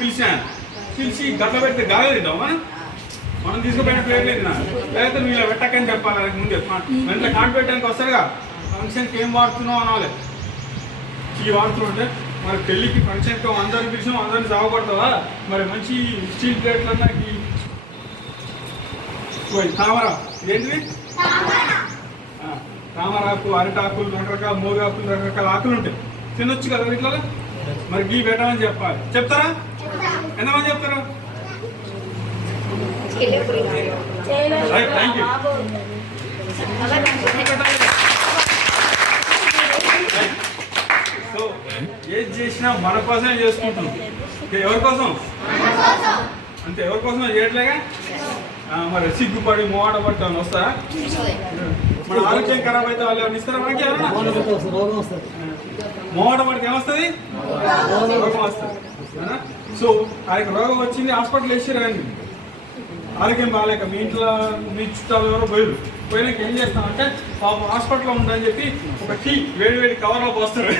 పిలిచి గట్ల పెడితే గాలి తింటాం మనం తీసుకుపోయిన ప్లేట్ లేదు లేకపోతే నువ్వు ఇలా పెట్టకని చెప్పాలి అది ముందే వెంటనే కాంటి పెట్టడానికి వస్తాడుగా ఫంక్షన్కి ఏం వాడుతున్నావు అనాలి ఇవి వాడుతుంటే మరి పెళ్ళికి ఫంక్షన్కి అందరిని పిలిచాం అందరిని సాగపడతావా మరి మంచి స్టీల్ ప్లేట్లు అన్నాకి తామరా ఏంటివి తామరాకు అరిటాకులు రకరకాల మోగాకులు రకరకాల ఆకులు ఉంటాయి తినొచ్చు కదా వీటిలో మరి గీ పెట్టమని చెప్పాలి చెప్తారా ఎంతమంది చెప్తారా థ్యాంక్ యూ సో ఏది చేసినా మన కోసమే చేసుకుంటాం ఎవరి కోసం అంతే ఎవరి కోసం చేయట్లేగా మరి సిగ్గుపడి మోడ పడతామని వస్తా మన ఆరోగ్యం ఖరాబ్ అయితే వాళ్ళు ఏమైనా ఇస్తారా మనకి మోడ పడితే ఏమొస్తుంది రోగం వస్తుంది సో ఆయనకు రోగం వచ్చింది హాస్పిటల్ వేసారు కానీ ఆరోగ్యం బాగాలేక మీ ఇంట్లో మీ చుట్టాలు ఎవరో పోయినాక ఏం చేస్తామంటే పాపం హాస్పిటల్లో ఉందని చెప్పి ఒక టీ వేడి కవర్లో పోస్తారు